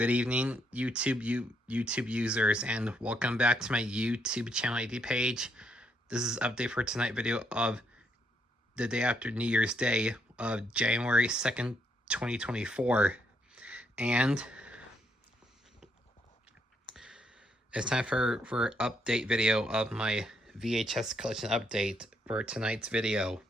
Good evening, YouTube users, and welcome back to my YouTube channel ID page. This is an update for tonight video of the day after New Year's Day of January 2nd, 2024. And it's time for update video of my VHS collection update for tonight's video.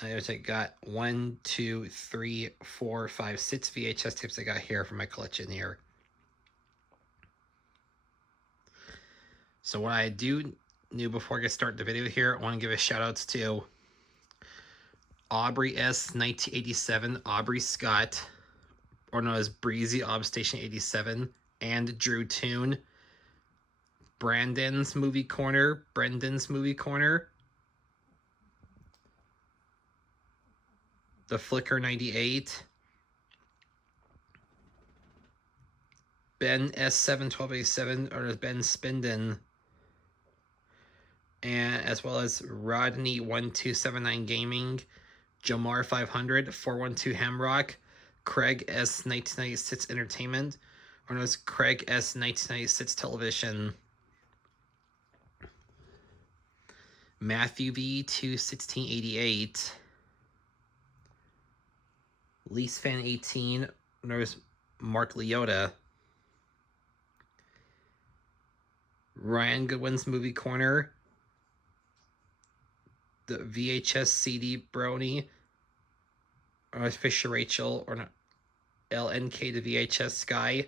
I got 1, 2, 3, 4, 5, 6 VHS tapes I got here for my collection here. So what I do before I start the video here, I want to give a shout outs to Aubrey S 1987, Aubrey Scott, or known as Breezy Obstation 87, and Drew Toon, Brendan's Movie Corner, The Flicker 98, Ben S71287, or Ben Spinden, and as well as Rodney 1279 Gaming, Jamar 500, 412 Hamrock, Craig S 1996 Entertainment, or known as Craig S 1996 Television, Matthew V 21688, Lease Fan 18, known as Mark Leota, Ryan Goodwin's Movie Corner, the VHS CD Brony, or Fisher Rachel, or not, LNK the VHS Sky,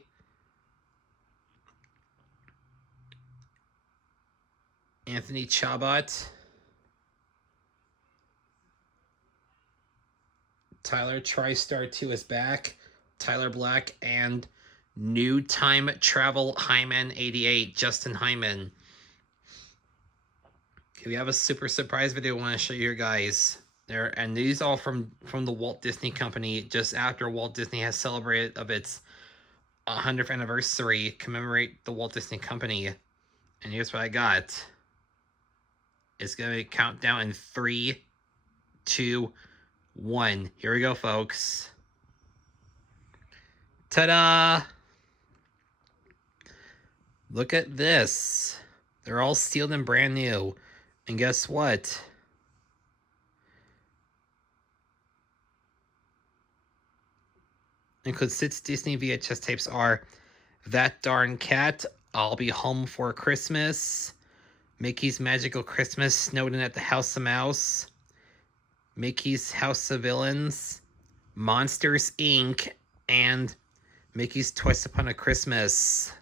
Anthony Chabot, Tyler TriStar 2 is back, Tyler Black, and New Time Travel Hyman 88, Justin Hyman. Okay, we have a super surprise video I want to show you guys there, and these all from the Walt Disney Company, just after Walt Disney has celebrated of its 100th anniversary, commemorate the Walt Disney Company. And here's what I got. It's gonna count down in 3, 2, 1. Here we go, folks. Ta-da! Look at this. They're all sealed and brand new. And guess what? Includes 6 Disney VHS tapes are That Darn Cat, I'll Be Home for Christmas, Mickey's Magical Christmas, Snowden at the House of Mouse, Mickey's House of Villains, Monsters, Inc., and Mickey's Twice Upon a Christmas.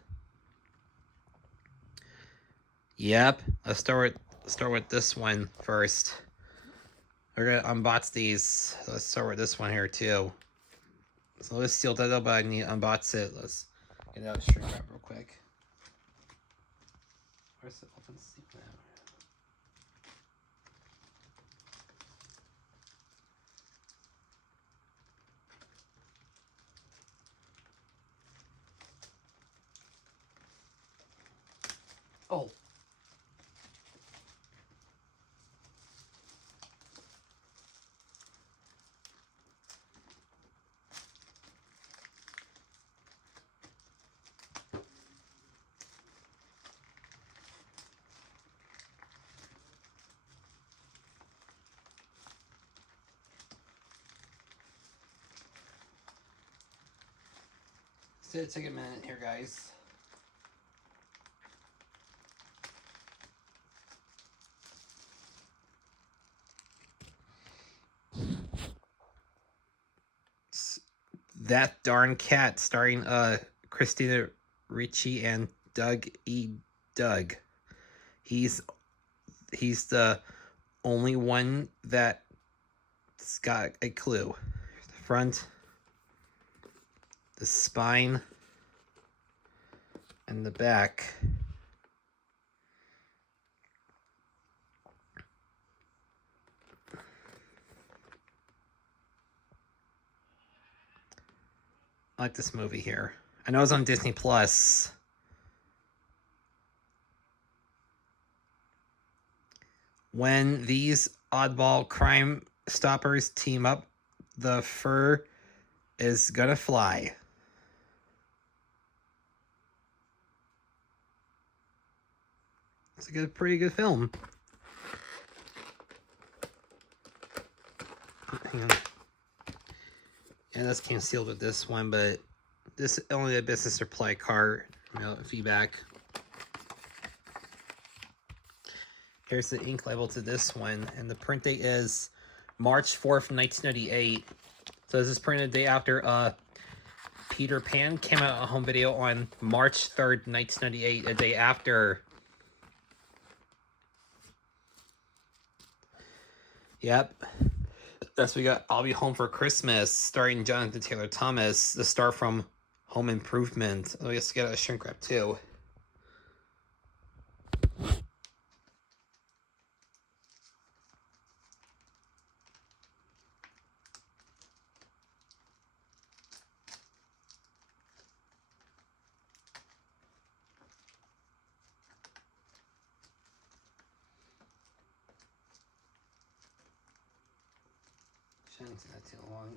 Yep, let's start with this one first. We're gonna unbox these. Let's start with this one here too. So let's seal that up, but I need to unbox it. Let's get out shrink wrap real quick. Where's the open seat now? Oh. So take a minute here, guys. That Darn Cat, starring Christina Ricci and Doug E. Doug. He's the only one that's got a clue. The front, the spine, and the back. I like this movie here. I know it's on Disney Plus. When these oddball Crime Stoppers team up, the fur is gonna fly. It's a pretty good film. Hang on. Yeah, this came sealed with this one, but this only a business supply card, feedback. Here's the ink label to this one, and the print date is March 4th, 1998. So this is printed the day after Peter Pan came out a home video on March 3rd, 1998, a day after. Yep. Thus we got I'll Be Home for Christmas, starring Jonathan Taylor Thomas, the star from Home Improvement. Oh, let's get a shrink wrap too. Shouldn't do that too long.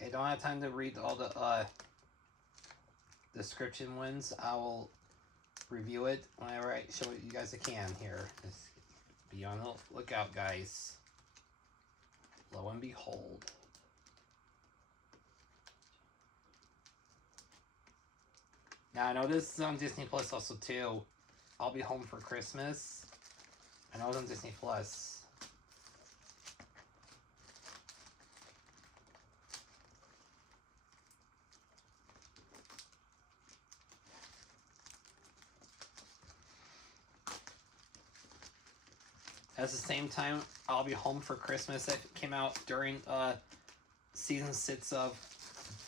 Okay, don't have time to read all the description ones. I will review it whenever I show you guys I can here. Just be on the lookout, guys. Lo and behold. Now I know this is on Disney Plus also too. I'll Be Home for Christmas. I know it's on Disney Plus. At the same time, I'll Be Home for Christmas that came out during season 6 of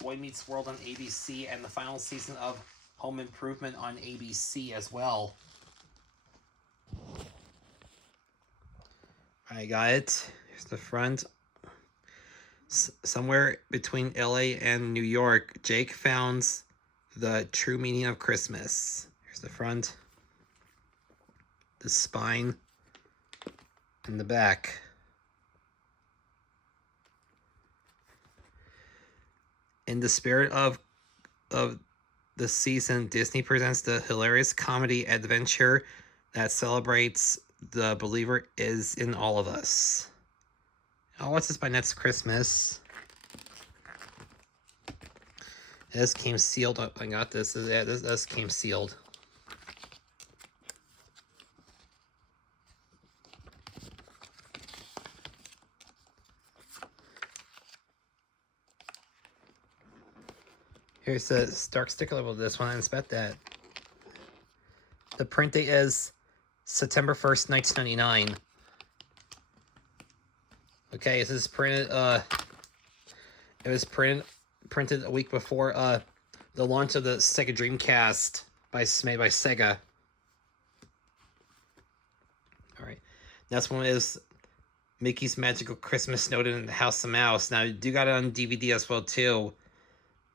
Boy Meets World on ABC and the final season of Home Improvement on ABC as well. I got it. Here's the front. Somewhere between LA and New York, Jake founds the true meaning of Christmas. Here's the front. The spine. And the back. In the spirit of the season, Disney presents the hilarious comedy adventure that celebrates the believer is in all of us. I'll watch this by next Christmas. This came sealed. Oh, I got this. Yeah, this came sealed. Here's the dark sticker label of this one. I inspect that. The print date is September 1st, 1999. Okay, this is printed. It was printed a week before the launch of the Sega Dreamcast made by Sega. All right, next one is Mickey's Magical Christmas Snowden in the House of Mouse. Now you do got it on DVD as well too.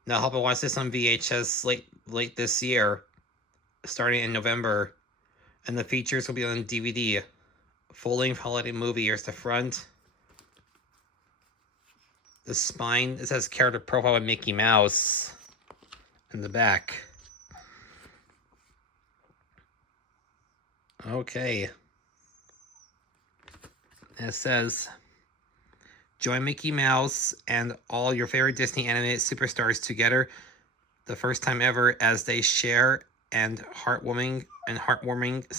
Now I hope I watch this on VHS late this year, starting in November, and the features will be on DVD. Full-length holiday movie. Here's the front. The spine, it says character profile of Mickey Mouse. In the back. Okay. And it says, join Mickey Mouse and all your favorite Disney animated superstars together the first time ever as they share and heartwarming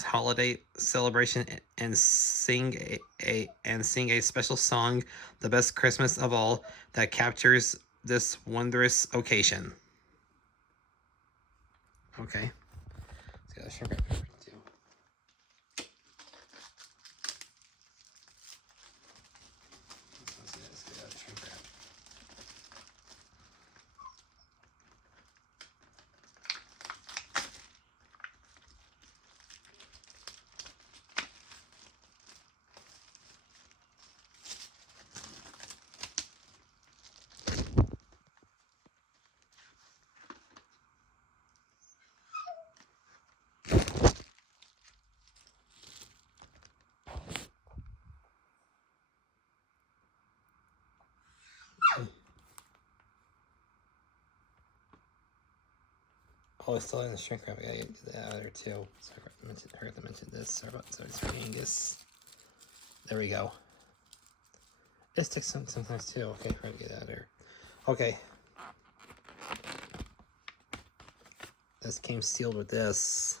holiday celebration and sing a special song, the best Christmas of all, that captures this wondrous occasion. Okay. Let's get a shrink wrap paper too. Let's get a shrink wrap. Oh, it's still in the shrink wrap. I gotta get that out of there too. Sorry, I forgot to mention this. Sorry, Angus. There we go. It sticks sometimes too. Okay, try to get out of there. Okay. This came sealed with this.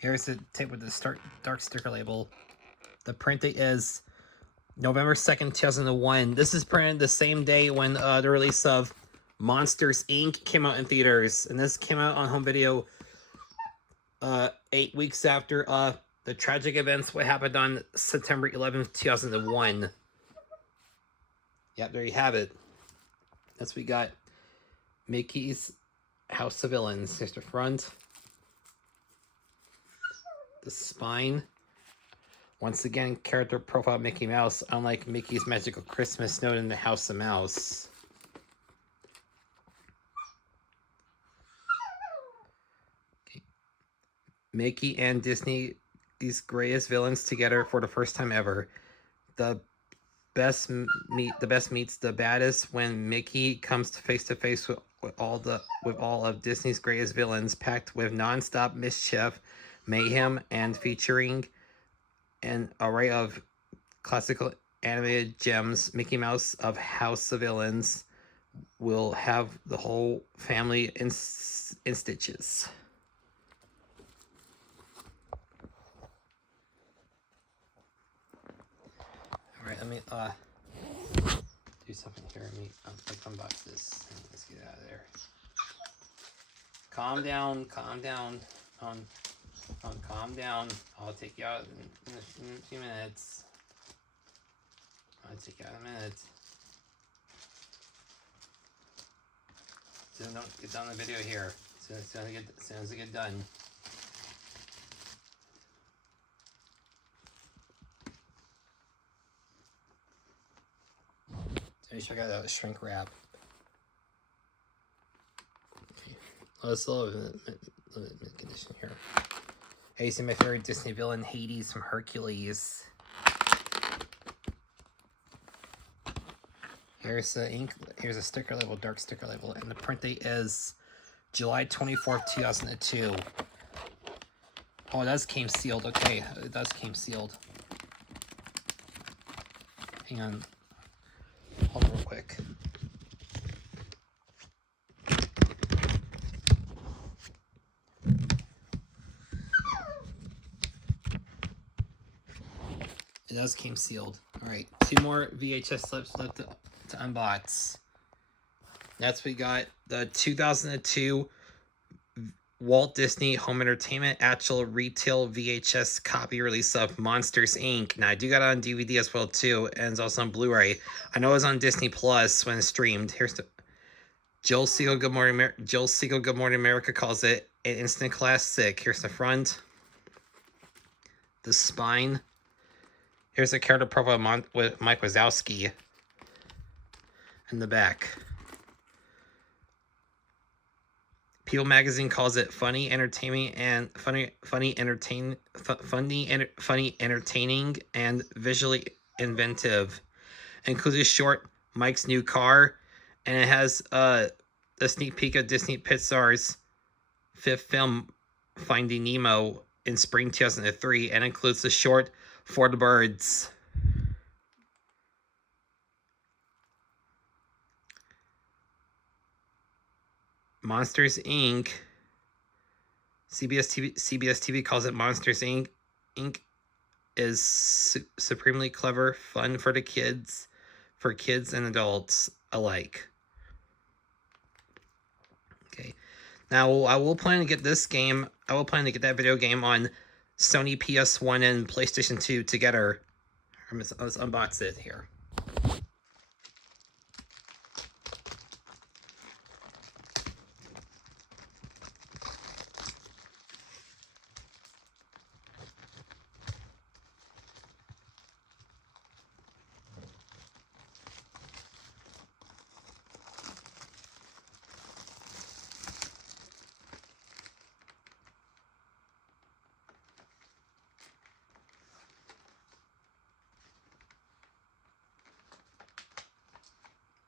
Here's the tape with the dark sticker label. The print date is November 2nd, 2001. This is printed the same day when the release of Monsters, Inc. came out in theaters. And this came out on home video 8 weeks after the tragic events what happened on September 11th, 2001. Yep, there you have it. That's what we got. Mickey's House of Villains. Here's the front. The spine. Once again, character profile Mickey Mouse, unlike Mickey's Magical Christmas note in the House of Mouse. Okay. Mickey and Disney's greatest villains together for the first time ever. The best meets the baddest when Mickey comes face to face with all of Disney's greatest villains, packed with non-stop mischief, mayhem, and featuring an array of classical animated gems. Mickey Mouse of House of Villains will have the whole family in stitches. Alright, let me do something here. Let me unbox this. Let's get out of there. Calm down. Calm down. I'll take you out in a few minutes. I'll take you out in a minute. So don't get done the video here. As soon as I get done. So you check out the shrink wrap. Okay. Let's look at the condition here. Hey, you see my favorite Disney villain, Hades from Hercules. Here's the ink. Here's a sticker label, dark sticker label, and the print date is July 24th, 2002. Oh, it does came sealed. Okay, it does came sealed. Hang on. Hold on real quick. It does came sealed. All right, 2 more VHS slips left to unbox. Next, we got the 2002 Walt Disney Home Entertainment actual retail VHS copy release of Monsters, Inc. Now, I do got it on DVD as well, too, and it's also on Blu-ray. I know it was on Disney Plus when it streamed. Here's the... Joel Siegel, Good Morning America calls it an instant classic. Here's the front. The spine. Here's a character profile with Mike Wazowski. In the back. People magazine calls it funny, entertaining, and entertaining, and visually inventive. It includes a short Mike's New Car, and it has the sneak peek of Disney Pixar's 5th film, Finding Nemo, in spring 2003, and includes the short For the Birds. Monsters, Inc. CBS TV calls it Monsters, Inc. Is supremely clever, fun for kids and adults alike. Okay. Now, I will plan to get this game. I will plan to get that video game on Sony PS1 and PlayStation 2 together. Let's unbox it here.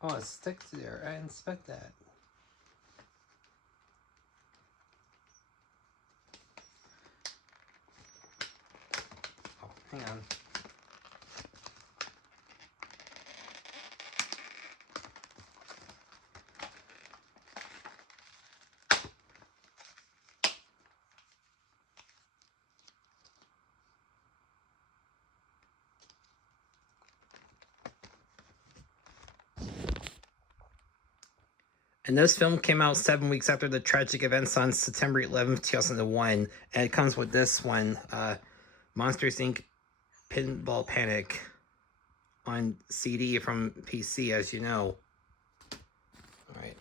Oh, it sticks there. I didn't expect that. Oh, hang on. And this film came out 7 weeks after the tragic events on September 11th, 2001. And it comes with this one, Monsters, Inc. Pinball Panic on CD from PC, as you know. Alright.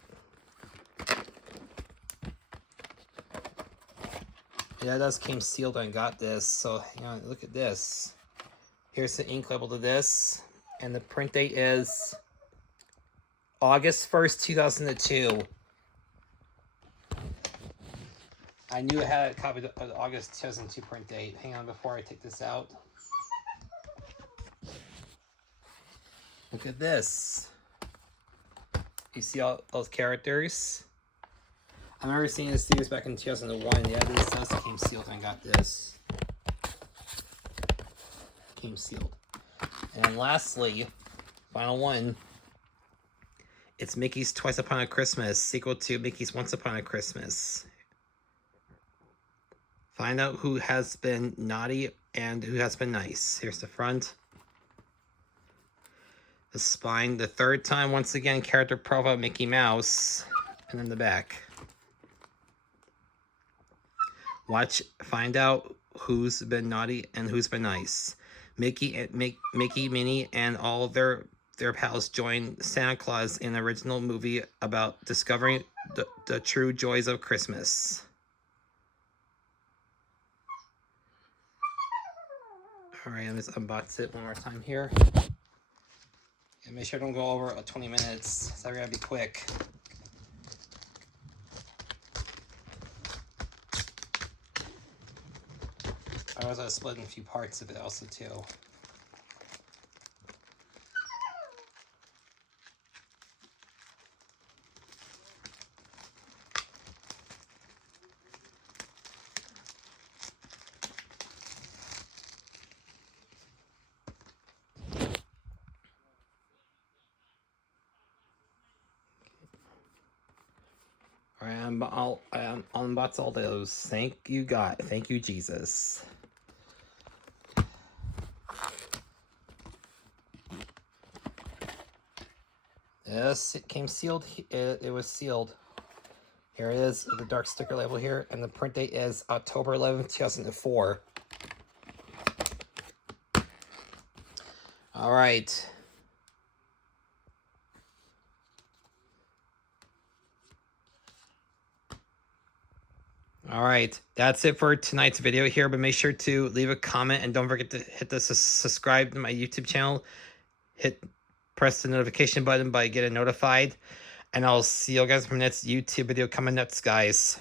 Yeah, that came sealed when I got this. So, hang on, look at this. Here's the ink label to this. And the print date is August 1st, 2002. I knew it had a copy of the August 2002 print date. Hang on before I take this out. Look at this. You see all those characters? I remember seeing this series back in 2001. Yeah, this came sealed when I got this. Came sealed. And lastly, final one. It's Mickey's Twice Upon a Christmas, sequel to Mickey's Once Upon a Christmas. Find out who has been naughty and who has been nice. Here's the front. The spine. The third time, once again, character profile Mickey Mouse. And then the back. Watch, find out who's been naughty and who's been nice. Mickey, Minnie, and all their pals join Santa Claus in the original movie about discovering the true joys of Christmas. Alright, let me just unbox it one more time here. And make sure I don't go over 20 minutes, so I gotta be quick. Otherwise I'll split in a few parts of it also too. I'll unbox all those. Thank you, God. Thank you, Jesus. Yes, it came sealed. It was sealed. Here it is, the dark sticker label here, and the print date is October 11th, 2004. All right. All right, that's it for tonight's video here, but make sure to leave a comment and don't forget to hit the subscribe to my YouTube channel. Press the notification button by getting notified, and I'll see you guys from the next YouTube video coming next, guys.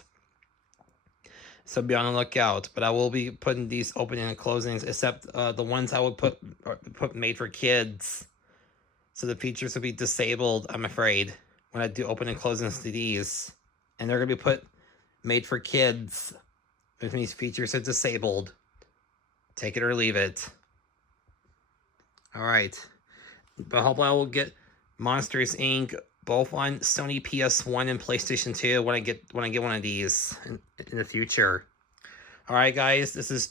So be on the lookout, but I will be putting these opening and closings, except the ones I would put made for kids. So the features will be disabled, I'm afraid, when I do open and closings to these. And they're going to be put made for kids. If these features are disabled, take it or leave it. Alright. But hopefully I will get Monsters Inc. both on Sony PS1 and PlayStation 2 when I get one of these in the future. Alright guys, this is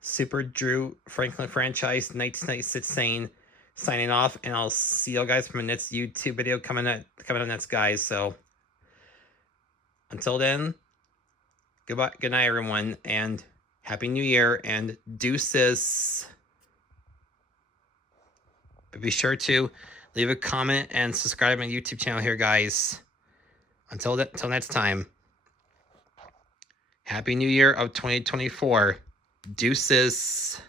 Super Drew Franklin Franchise 1996 signing off, and I'll see you guys from the next YouTube video coming up next, guys. So until then, goodbye, good night everyone, and Happy New Year, and deuces. But be sure to leave a comment and subscribe to my YouTube channel here, guys. Until next time. Happy New Year of 2024. Deuces.